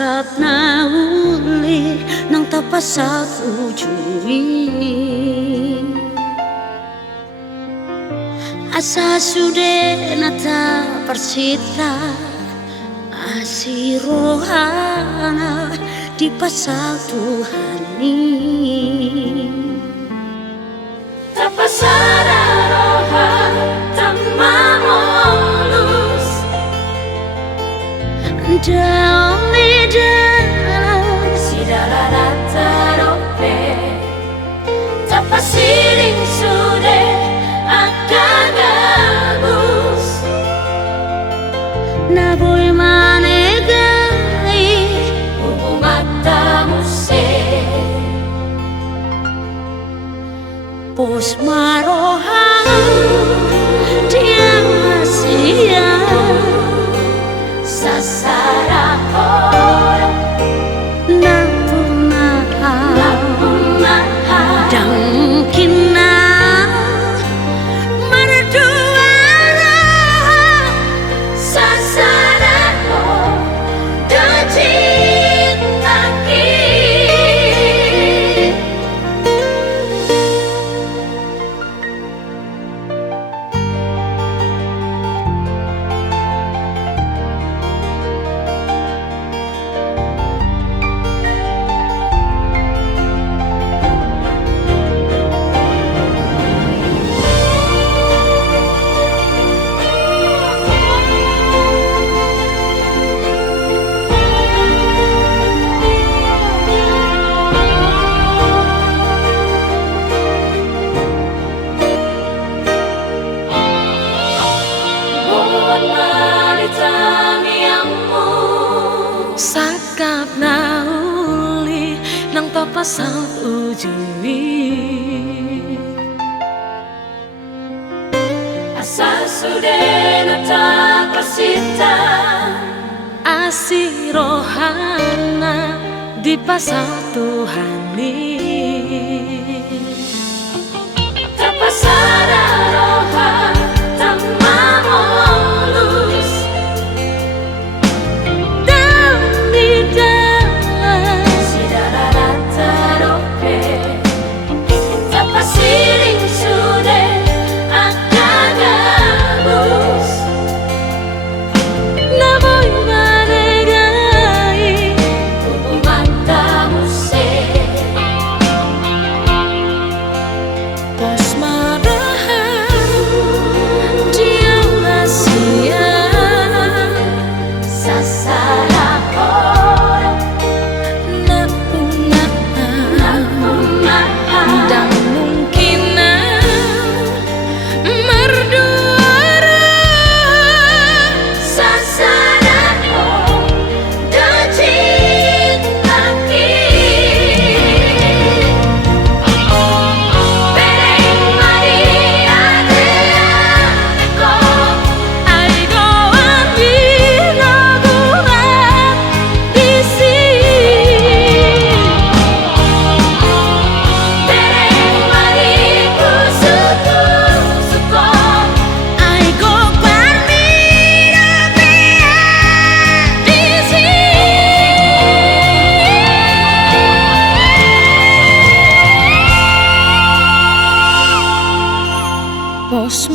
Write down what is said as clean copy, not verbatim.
sakap na uli ng tapas at ujuli. Asa sude nata persita asirohana di pasal Tuhani. Tapasara roha tamamolus Daoli dalam sidarata rope tapasiring sude akagabus naboy manegai umata muse pos marohang dia masih sasara orang na pumaha dan mungkin na merduara sasara dan cinta sakap na uli ng papasang ujuli. Asa sude nata kasita asirohana di pasang Tuhani. Tapasara roha tamamolus tapasiring sude akagabus naboy manegai umata muse pos marahang dia masih sasara orang na pumaha dan mungkin merduara sasara dan cinta Bereng Maria Deako Aigo Ambina buat di sini Bereng Mariku suku Aigo Parmina Bea di sini Pos